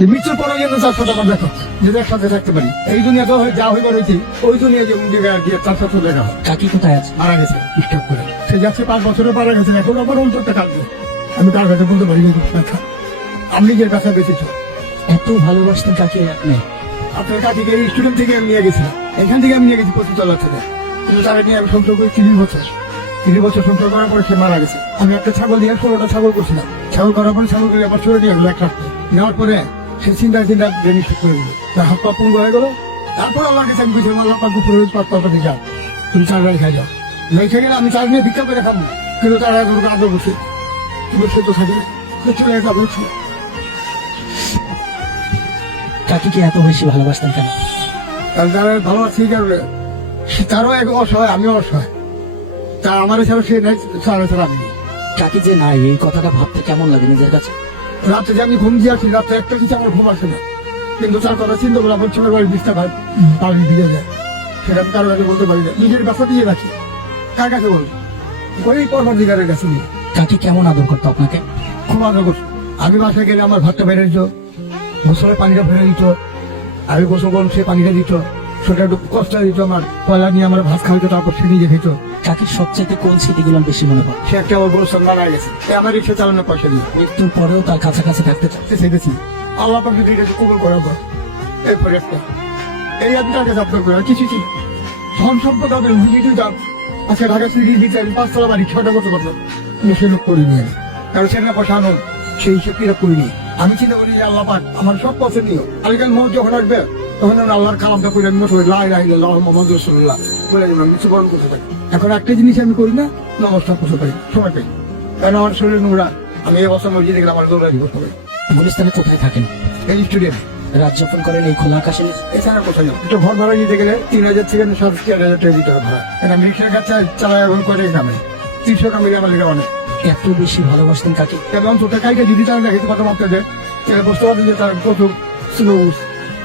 মৃত্যুর পরে কিন্তু তার আমার দেখা। যদি একসাথে থাকতে পারি। এই দুনিয়া তো যা হয়ে রয়েছে ওই দুনিয়া যে জায়গায় গিয়ে তার সাথে দেখা কাকি কোথায় আছে? মারা গেছে করে। সে যাচ্ছে পাঁচ বছরে মারা গেছে এখন আমার অন্তরটা কাটবে আমি কার কাছে বলতে পারি ব্যথা ব্যথা বেঁচেছ এত ভালোবাসতেন কাকি আপনি। আপনার এই স্টুডেন্ট থেকে আমি নিয়ে গেছিলাম এখান থেকে আমি নিয়ে গেছি পঁচিশতলা থেকে কিন্তু তারা নিয়ে আমি সংসার করি তিরিশ বছর। তিরিশ বছর সংসার করার পরে সে মারা গেছে। আমি একটা ছাগল দিয়ে ষোলোটা ছাগল করছিলাম ছাগল করার পরে ছাগল করে আবার ছেড়ে দিয়ে গেলো এক রাখতে নেওয়ার পরে সে চিন্তা চিন্তা ব্রেন স্ট্রোক করে দিল। তার হাত পা পুঙ্গ হয়ে গেলো। তারপর আল্লাহ কাছে আমি বুঝে আল্লাহ পা গুপুরে পাত পাতে যাও তুমি চার রাখা যাও রেখে গেলে আমি চার নিয়ে ভিক্ষা করে খাব। কিন্তু তারা তোর আদর বসে বসে তো থাকে চলে যাব কাকিকে এত বেশি ভালোবাসতেন কেন? কারণ যারা ভালো আছে এই কারণে। সে- তারও এক অসহায় আমিও অসহায়। তা আমার ছাড়া সে নাই ছাড়া ছাড়া আমি। কাকি যে নাই এই কথাটা ভাবতে কেমন লাগে নিজের কাছে? রাতে যে আমি ঘুম দিয়ে আসি রাতে একটা কিছু আমার ঘুম আসে না। কিন্তু তার কথা চিন্তা করে আমার ছেলের বাড়ি বিস্তার ভাই পানি দিয়ে যায়। সেটা আমি কারও কাছে বলতে পারি না। নিজের ব্যবসা দিয়ে রাখি কার কাছে বলব? ওই কর্মাধিকারের কাছে নিয়ে কাকি কেমন আদর করতো আপনাকে? খুব আদর করতো। আমি বাসায় গেলে আমার ভাতটা বেড়ে দিত গোসলের পানিটা ফেলে দিত আমি গোসল করলাম সে পানিটা দিত। সেটা একটু কষ্ট দিত আমার পয়লা নিয়ে আমার ভাত খাওয়াইতো তারপর সে নিজে খেত। কাকির সবচেয়ে কোন স্মৃতিগুলো বেশি মনে পড়ে? সে একটা আমার বড় গেছে। আমার রিক্সা চালানোর পয়সা দিয়ে মৃত্যুর পরেও তার কাছাকাছি থাকতে সে সেটেছি আল্লাহ পাশে দুইটা কবুল করার পর এরপরে একটা। এই আমি তার কাছে আপনার করে। কিছু ছিল ধন সম্পদ ভুলি দিতাম আজকে ঢাকা সিটি দিতে আমি পাঁচতলা বাড়ি ছটা করতে সে লোক করিনি। আমি কারণ সেটা পয়সা আনো সেই হিসেব কিনা করিনি। আমি চিন্তা করি আল্লাহ পাক আমার সব পছন্দীয়। আজকাল মত যখন আসবে তখন আমি আল্লাহর কালামটা করে আমি লাই লাই লাহ মোহাম্মদ রসুল্লাহ বলে আমি মৃত্যুবরণ করতে পারি এখন একটা জিনিস আমি করি না নমস্কার করতে পারি সময় পাই। কারণ আমার শরীর নোংরা আমি এই অবস্থা মসজিদে গেলে আমার দৌড়াই করতে পারি। গুলিস্তানে কোথায় থাকেন? এই স্টুডেন্ট রাত যাপন করেন এই খোলা আকাশে? এছাড়া কোথায় যাব একটু ঘর ভাড়া নিতে গেলে তিন হাজার থেকে সাত চার হাজার টাকা দিতে হবে ভাড়া। এটা রিক্সার কাছে চালাই এখন করে গ্রামে তিনশো আমার লেগে অনেক। এত বেশি ভালোবাসতেন কাকি? এবং তো টাকাইটা যদি তারা দেখে কত মাপতে যায় তাহলে বুঝতে পারবে যে তার কত স্লো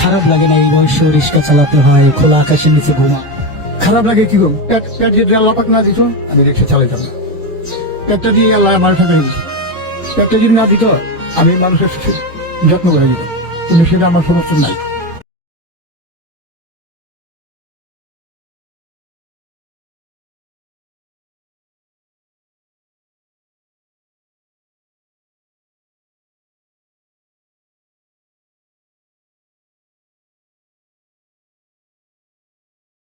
খারাপ লাগে না এই বয়সে রিক্সা চালাতে হয় খোলা আকাশের নিচে ঘুমা। খারাপ লাগে কি গো? পেট পেট যদি আল্লাহ পাক না দিত আমি রিক্সা চালাইতাম না। পেটটা দিয়ে আল্লাহ আমার সাথে পেটটা যদি না দিত আমি মানুষের যত্ন করে দিতাম কিন্তু সেটা আমার সমস্ত নাই।